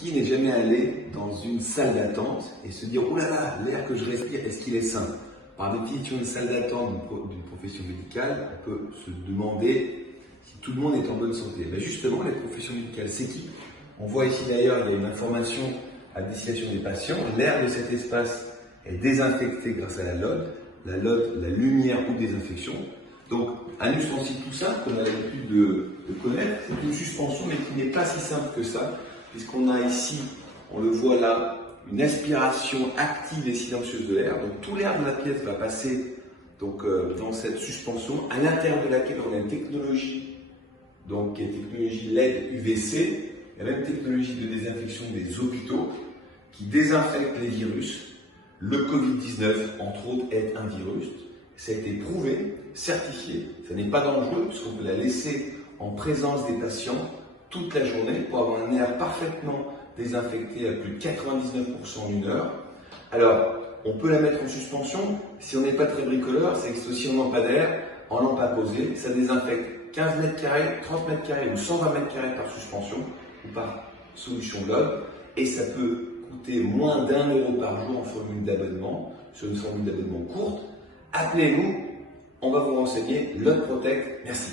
Qui n'est jamais allé dans une salle d'attente et se dire « Oh là là, l'air que je respire, est-ce qu'il est sain ?» Par définition, une salle d'attente d'une profession médicale, on peut se demander si tout le monde est en bonne santé. Mais justement, les professions médicales, c'est qui? On voit ici d'ailleurs, il y a une information à destination des patients. L'air de cet espace est désinfecté grâce à la LOD. La LOD, la lumière ou désinfection. Donc, un ustensile tout simple, qu'on a l'habitude de connaître, c'est une suspension, mais qui n'est pas si simple que ça, puisqu'on a ici, on le voit là, une aspiration active et silencieuse de l'air. Donc, tout l'air de la pièce va passer dans cette suspension, à l'intérieur de laquelle on a une technologie, donc qui est une technologie LED UVC, la même technologie de désinfection des hôpitaux, qui désinfecte les virus. Le Covid-19, entre autres, est un virus. Ça a été prouvé, certifié. Ça n'est pas dangereux puisqu'on peut la laisser en présence des patients toute la journée pour avoir un air parfaitement désinfecté à plus de 99% en une heure. Alors, on peut la mettre en suspension. Si on n'est pas très bricoleur, c'est que aussi en lampadaire, en lampe à poser, ça désinfecte 15 mètres carrés, 30 mètres carrés ou 120 mètres carrés par suspension ou par solution LOD. Et ça peut coûter moins d'1 € par jour en formule d'abonnement, sur une formule d'abonnement courte. Appelez-nous, on va vous renseigner. LOD Protect, merci.